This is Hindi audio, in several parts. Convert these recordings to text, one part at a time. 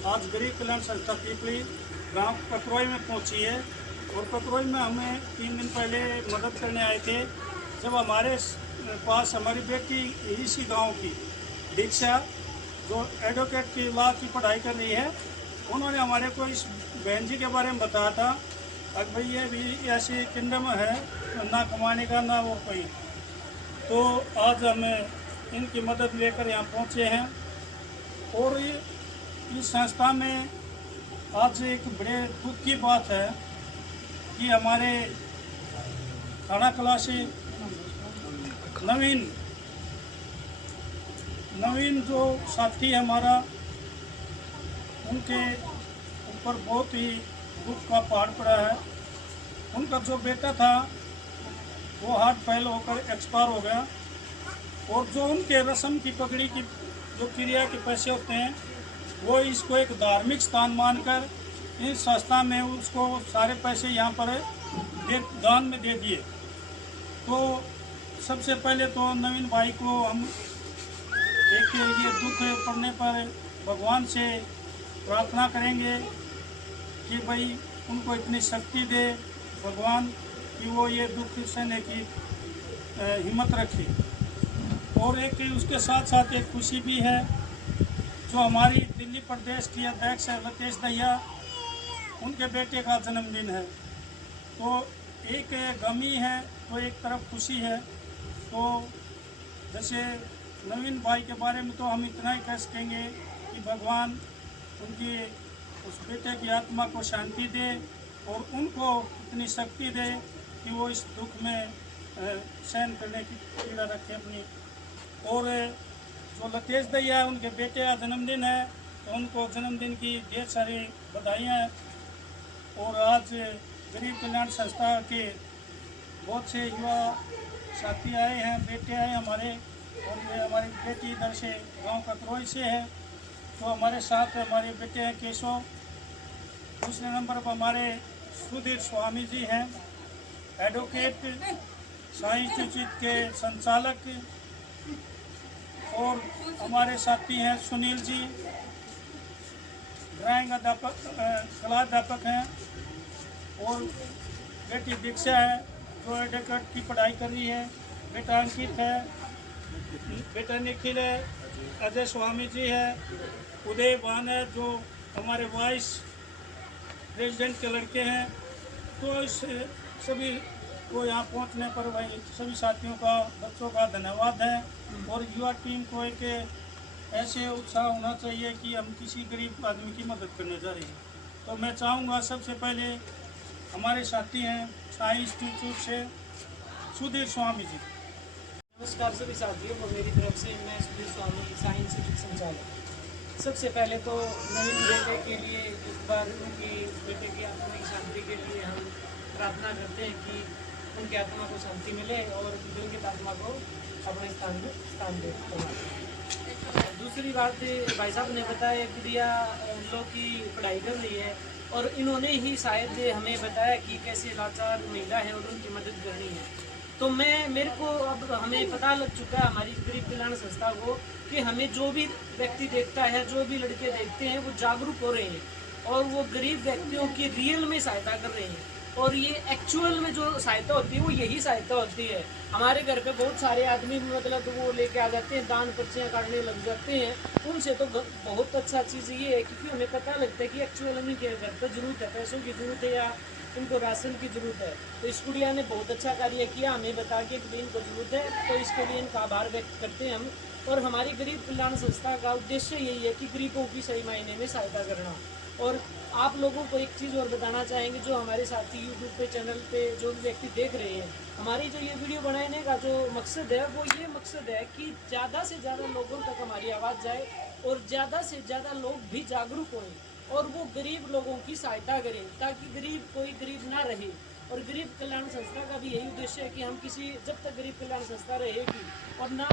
आज गरीब कल्याण संस्था पीपली गांव ककरोई में पहुंची है और ककरोई में हमें 3 दिन पहले मदद करने आए थे। जब हमारे पास हमारी बेटी इसी गांव की दीक्षा जो एडवोकेट की लॉ की पढ़ाई कर रही है, उन्होंने हमारे को इस बहन जी के बारे में बताया था। अब भाई ये भी ऐसी किंडम है ना कमाने का ना वो कोई। तो आज हमें इनकी मदद लेकर यहाँ पहुँचे हैं और इस संस्था में आज एक बड़े दुख की बात है कि हमारे थाना क्लासी नवीन जो साथी है हमारा, उनके ऊपर बहुत ही दुख का पहाड़ पड़ा है। उनका जो बेटा था वो हार्ट फेल होकर एक्सपायर हो गया और जो उनके रस्म की पगड़ी की जो क्रिया के पैसे होते हैं वो इसको एक धार्मिक स्थान मानकर इस संस्था में उसको सारे पैसे यहाँ पर दान में दे दिए। तो सबसे पहले तो नवीन भाई को हम एक ये दुख पड़ने पर भगवान से प्रार्थना करेंगे कि भाई उनको इतनी शक्ति दे भगवान कि वो ये दुख सहने की हिम्मत रखे। और एक उसके साथ साथ एक खुशी भी है, जो हमारी दिल्ली प्रदेश की अध्यक्ष है लतेश दहिया, उनके बेटे का जन्मदिन है। तो एक गमी है तो एक तरफ खुशी है। तो जैसे नवीन भाई के बारे में तो हम इतना ही कह सकेंगे कि भगवान उनकी उस बेटे की आत्मा को शांति दे और उनको इतनी शक्ति दे कि वो इस दुख में सहन करने की पीड़ा रखे अपनी। और जो लतेश दहिया उनके बेटे का जन्मदिन है तो उनको जन्मदिन की ढेर सारी बधाइयाँ। और आज गरीब कल्याण संस्था के बहुत से युवा साथी आए हैं, बेटे आए हमारे, और ये हमारी बेटी इधर से गांव ककरोई से है। तो हमारे साथ हमारे बेटे हैं केशव। दूसरे नंबर पर हमारे सुधीर स्वामी जी हैं, एडवोकेट साई इंस्टीट्यूट के संचालक। और हमारे साथी हैं सुनील जी, ड्राइंग अध्यापक कला अध्यापक हैं। और बेटी दीक्षा है जो एडवोकेट की पढ़ाई कर रही है। बेटा अंकित है, बेटा निखिल है, अजय स्वामी जी है, उदय भान है जो हमारे वाइस प्रेसिडेंट के लड़के हैं। तो इस सभी को यहाँ पहुँचने पर भाई सभी साथियों का, बच्चों का धन्यवाद है। और युवा टीम को एक ऐसे उत्साह होना चाहिए कि हम किसी गरीब आदमी की मदद करने जा रहे हैं। तो मैं चाहूँगा सबसे पहले हमारे साथी हैं साई इंस्टीट्यूट से सुधीर स्वामी जी। नमस्कार सभी साथियों को मेरी तरफ से। मैं सुधीर स्वामी, साई इंस्टीट्यूट संचालक। सबसे पहले तो नवीन बेटे के लिए इस बार उनकी बेटे की आत्मा की शांति के लिए हम प्रार्थना करते हैं कि उनकी आत्मा को शांति मिले और दिवंगत आत्मा को अपने स्थान दे। दूसरी बात, भाई साहब ने बताया गुड़िया लॉ की पढ़ाई कर रही है और इन्होंने ही शायद हमें बताया कि कैसे लाचार महिला है और उनकी मदद करनी है। तो मेरे को अब हमें पता लग चुका है हमारी गरीब कल्याण संस्था को कि हमें जो भी व्यक्ति देखता है, जो भी लड़के देखते हैं, वो जागरूक हो रहे हैं और वो गरीब व्यक्तियों की रियल में सहायता कर रहे हैं। और ये एक्चुअल में जो सहायता होती है वो यही सहायता होती है। हमारे घर पे बहुत सारे आदमी मतलब वो लेके आ जाते हैं, दान पर्चियाँ काटने लग जाते हैं। उनसे तो बहुत अच्छा चीज़ ये है क्योंकि हमें पता लगता है कि एक्चुअल में क्या घर पर जरूरत है, पैसों की जरूरत है या उनको राशन की ज़रूरत है। तो इस गुड़िया ने बहुत अच्छा कार्य किया, हमें बता के कि इनको ज़रूरत है, तो इसके लिए इनका आभार व्यक्त करते हैं हम। और हमारी गरीब कल्याण संस्था का उद्देश्य यही है कि गरीबों की सही मायने में सहायता करना। और आप लोगों को एक चीज़ और बताना चाहेंगे, जो हमारे साथी यूट्यूब पे चैनल पे जो भी व्यक्ति देख रहे हैं, हमारी जो ये वीडियो बनाने का जो मकसद है वो ये मकसद है कि ज़्यादा से ज़्यादा लोगों तक हमारी आवाज़ जाए और ज़्यादा से ज़्यादा लोग भी जागरूक हों और वो गरीब लोगों की सहायता करें ताकि कोई गरीब ना रहे। और गरीब कल्याण संस्था का भी यही उद्देश्य है कि हम जब तक गरीब कल्याण संस्था रहेगी और ना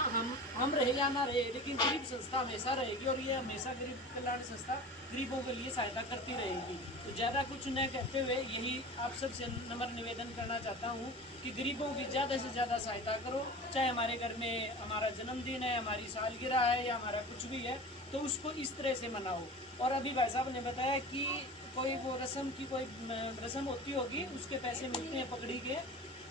हम रहे या ना रहे, लेकिन गरीब संस्था हमेशा रहेगी और ये हमेशा गरीब कल्याण संस्था गरीबों के लिए सहायता करती रहेगी। तो ज़्यादा कुछ न कहते हुए यही आप सबसे नम्र निवेदन करना चाहता हूँ कि गरीबों की ज़्यादा से ज़्यादा सहायता करो। चाहे हमारे घर में हमारा जन्मदिन है, हमारी सालगिरह है या हमारा कुछ भी है, तो उसको इस तरह से मनाओ। और अभी भाई साहब ने बताया कि कोई वो रस्म की कोई रस्म होती होगी, उसके पैसे मिलते हैं पकड़ी के,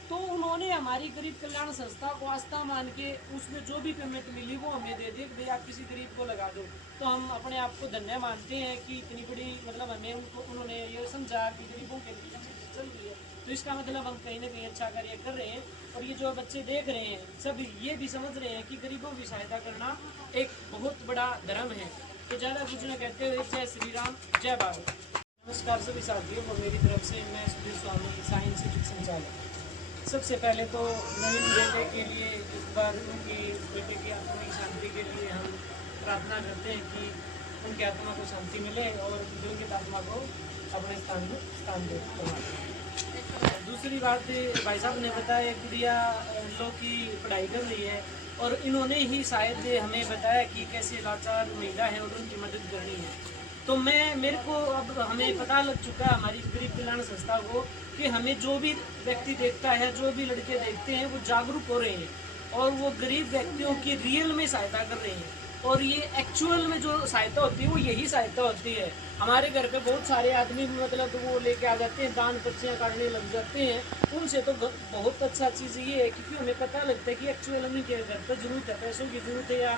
तो उन्होंने हमारी गरीब कल्याण संस्था को आस्था मान के उसमें जो भी पेमेंट मिली वो हमें दे दी, भाई आप किसी गरीब को लगा दो। तो हम अपने आप को धन्य मानते हैं कि इतनी बड़ी मतलब हमें उन्होंने ये समझा कि गरीबों के लिए चल रही है। तो इसका मतलब हम कहीं ना कहीं अच्छा कार्य कर रहे हैं। और ये जो बच्चे देख रहे हैं सब ये भी समझ रहे हैं कि गरीबों की सहायता करना एक बहुत बड़ा धर्म है। तो ज़्यादा कुछ न कहते हुए जय श्री राम, जय भारत। नमस्कार सभी साथियों को मेरी तरफ से, मैं सुधीर स्वामी, साइंस शिक्षक संचालक। सबसे पहले तो नवीन बेटे के लिए एक बार उनकी बेटे की आत्मा की शांति के लिए हम प्रार्थना करते हैं कि उनकी आत्मा को शांति मिले और दिवंगत आत्मा को अपने स्थान दे। दूसरी बात, भाई साहब ने बताया गुड़िया लॉ की पढ़ाई कर रही है और इन्होंने ही शायद हमें बताया कि कैसे लाचार महिला है और उनकी मदद करनी है। तो मेरे को अब हमें पता लग चुका है हमारी गरीब कल्याण संस्था को कि हमें जो भी व्यक्ति देखता है, जो भी लड़के देखते हैं वो जागरूक हो रहे हैं और वो गरीब व्यक्तियों की रियल में सहायता कर रहे हैं। और ये एक्चुअल में जो सहायता होती है वो यही सहायता होती है। हमारे घर पे बहुत सारे आदमी मतलब वो लेके आ जाते हैं, दान पर्चियाँ काटने लग जाते हैं, उनसे तो बहुत अच्छा चीज़ ये है क्योंकि हमें पता लगता है कि एक्चुअल में क्या घर पर जरूरत है, पैसों की जरूरत है या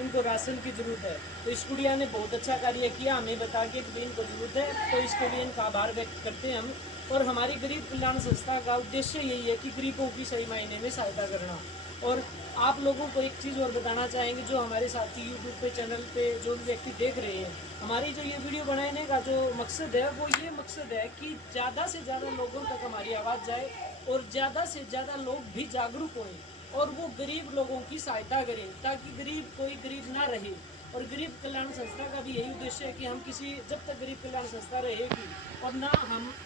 उनको राशन की ज़रूरत है। तो इस गुड़िया ने बहुत अच्छा कार्य किया, हमें बता के कि इनको ज़रूरत है, तो इसके लिए इनका आभार व्यक्त करते हैं हम। और हमारी गरीब कल्याण संस्था का उद्देश्य यही है कि गरीबों की सही मायने में सहायता करना। और आप लोगों को एक चीज़ और बताना चाहेंगे, जो हमारे साथी यूट्यूब पे चैनल पे जो भी व्यक्ति देख रहे हैं, हमारी जो ये वीडियो बनाने का जो मकसद है वो ये मकसद है कि ज़्यादा से ज़्यादा लोगों तक हमारी आवाज़ जाए और ज़्यादा से ज़्यादा लोग भी जागरूक हों और वो गरीब लोगों की सहायता करें ताकि कोई गरीब ना रहे। और गरीब कल्याण संस्था का भी यही उद्देश्य है कि हम जब तक गरीब कल्याण संस्था रहेगी और ना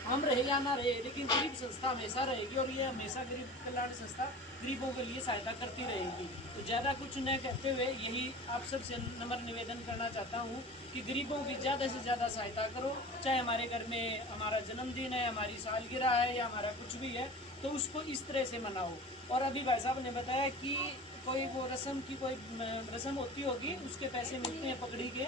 हम रहे या ना रहे, लेकिन गरीब संस्था हमेशा रहेगी और ये हमेशा गरीब कल्याण संस्था गरीबों के लिए सहायता करती रहेगी। तो ज़्यादा कुछ न कहते हुए यही आप सबसे नम्र निवेदन करना चाहता हूँ कि गरीबों की ज़्यादा से ज़्यादा सहायता करो। चाहे हमारे घर में हमारा जन्मदिन है, हमारी सालगिरह है या हमारा कुछ भी है, तो उसको इस तरह से मनाओ। और अभी भाई साहब ने बताया कि कोई वो रस्म की कोई रस्म होती होगी, उसके पैसे मिलते हैं पकड़ी के,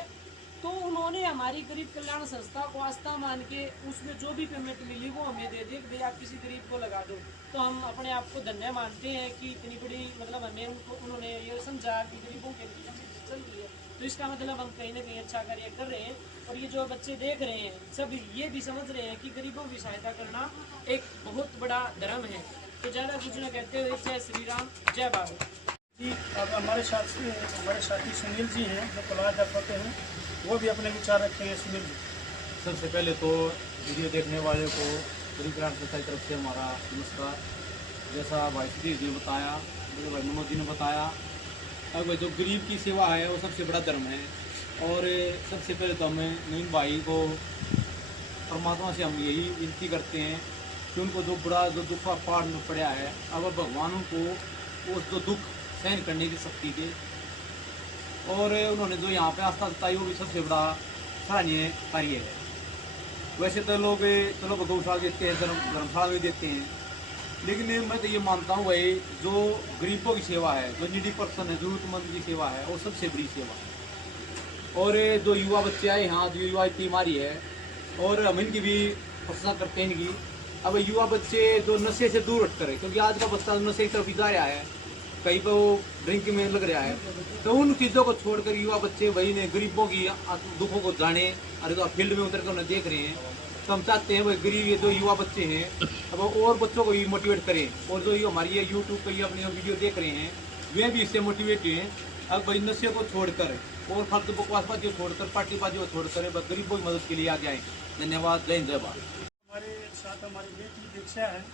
तो उन्होंने हमारी गरीब कल्याण संस्था को आस्था मान के उसमें जो भी पेमेंट मिली वो हमें दे दी, भाई आप किसी गरीब को लगा दो। तो हम अपने आप को धन्य मानते हैं कि इतनी बड़ी मतलब हमें उन्होंने ये समझा कि गरीबों के लिए चल रही है। तो इसका मतलब हम कहीं ना कहीं अच्छा कार्य कर रहे हैं। और ये जो बच्चे देख रहे हैं सब ये भी समझ रहे हैं कि गरीबों की सहायता करना एक बहुत बड़ा धर्म है। तो ज़्यादा कुछ न कहते हुए जय श्री राम, जय भारत जी। अब हमारे साथी सुनील जी हैं जो कला अध्यापक हैं, वो भी अपने विचार रखेंगे। सुनील जी। सबसे पहले तो वीडियो देखने वाले को गरीब कल्याण संस्था की तरफ से हमारा नमस्कार। जैसा भाई सुधीर जी ने बताया, मेरे भाई मनोज जी ने बताया, अब जो गरीब की सेवा है वो सबसे बड़ा धर्म है। और सबसे पहले तो हमें नवीन भाई को परमात्मा से हम यही विनती करते हैं कि उनको जो दुख पहाड़ में पड़ा है, अब भगवान उनको उस जो दुख सहन करने की शक्ति दे। और उन्होंने जो यहाँ पे आस्था जताई वो भी सबसे बड़ा सराहनीय कार्य है। वैसे तो लोग चलो गौशाला देते हैं, धर्मशाला भी देते हैं, लेकिन मैं तो ये मानता हूँ भाई जो गरीबों की सेवा है, जो नीडी पर्सन है, जरूरतमंद की सेवा है, वो सबसे बड़ी सेवा है। और जो युवा बच्चे आए यहाँ, जो युवा इतनी हमारी है और हम इनकी भी प्रशंसा करते हैं इनकी। अब युवा बच्चे जो नशे से दूर हट करें, क्योंकि आज का बच्चा नशे की तरफ जा रहा है, कहीं पर वो ड्रिंक में लग रहा है, तो उन चीज़ों को छोड़कर युवा बच्चे वही ने गरीबों की दुखों को जाने, अरे तो फील्ड में उतर कर उन्हें देख रहे हैं। तो हम चाहते हैं वही गरीब ये जो युवा बच्चे हैं अब और बच्चों को भी मोटिवेट करें। और जो ये हमारी ये यूट्यूब पर ये अपने वीडियो देख रहे हैं वे भी इससे मोटिवेट हैं। अब भाई नशे को छोड़कर और फालतू बकवासबाजी को छोड़कर, पार्टीबाजी को छोड़कर बस गरीबों की मदद के लिए आगे आए। धन्यवाद। जय हिंद, जय भारत। हमारे साथ हमारी बेटी दीक्षा है,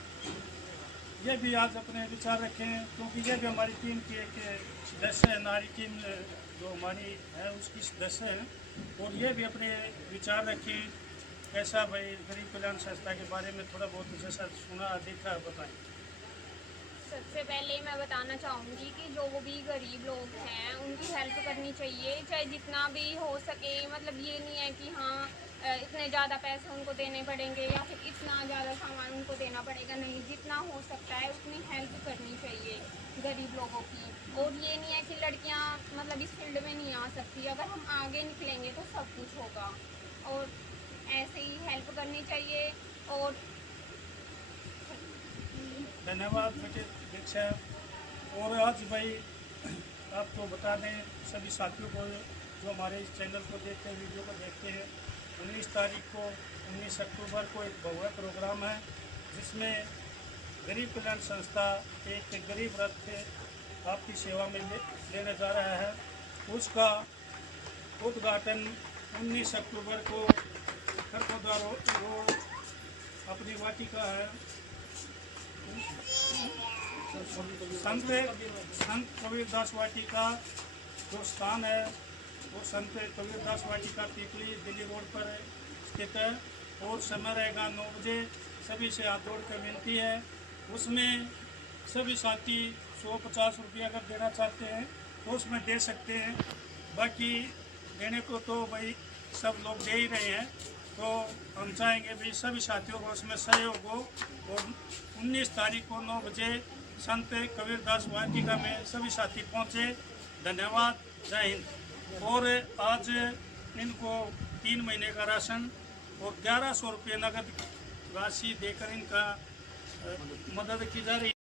ये भी आज अपने विचार रखें क्योंकि ये भी हमारी टीम की एक सदस्य है, नारी टीम जो हमारी है उसकी सदस्य है। और ये भी अपने विचार रखें कैसा भाई गरीब कल्याण संस्था के बारे में थोड़ा बहुत जैसा सुना देखा बताएं। सबसे पहले मैं बताना चाहूँगी कि जो भी गरीब लोग हैं उनकी हेल्प करनी चाहिए, चाहे जितना भी हो सके। मतलब ये नहीं है कि हाँ इतने ज़्यादा पैसे उनको देने पड़ेंगे या फिर इतना ज़्यादा सामान उनको देना पड़ेगा। नहीं, जितना हो सकता है उतनी हेल्प करनी चाहिए गरीब लोगों की। और ये नहीं है कि लड़कियां मतलब इस फील्ड में नहीं आ सकती, अगर हम आगे निकलेंगे तो सब कुछ होगा। और ऐसे ही हेल्प करनी चाहिए। और धन्यवाद बेटे दीक्षा। और आज भाई आपको बता दें सभी साथियों को जो हमारे इस चैनल को देखते हैं, वीडियो को देखते हैं, 19 तारीख को 19 अक्टूबर को एक भव्य प्रोग्राम है जिसमें गरीब कल्याण संस्था एक गरीब रथ आपकी सेवा में लेने जा रहा है। उसका उद्घाटन 19 अक्टूबर को खरखोदा रोड अपनी वाटिका है संत कबीरदास वाटिका जो स्थान है वो संत कबीरदास वाटिका पीपली दिल्ली रोड पर स्थित है। और समय रहेगा 9 बजे। सभी से हाथ जोड़ कर विनती है, उसमें सभी साथी 150 रुपया अगर देना चाहते हैं तो उसमें दे सकते हैं। बाकी देने को तो भाई सब लोग दे ही रहे हैं, तो हम चाहेंगे भी सभी साथियों को उसमें सहयोग हो। और 19 तारीख को 9 बजे संत कबीरदास वाटिका में सभी साथी पहुँचे। धन्यवाद, जय हिंद। और आज इनको 3 महीने का राशन और 1100 रुपये नगद राशि देकर इनका मदद की जा रही है।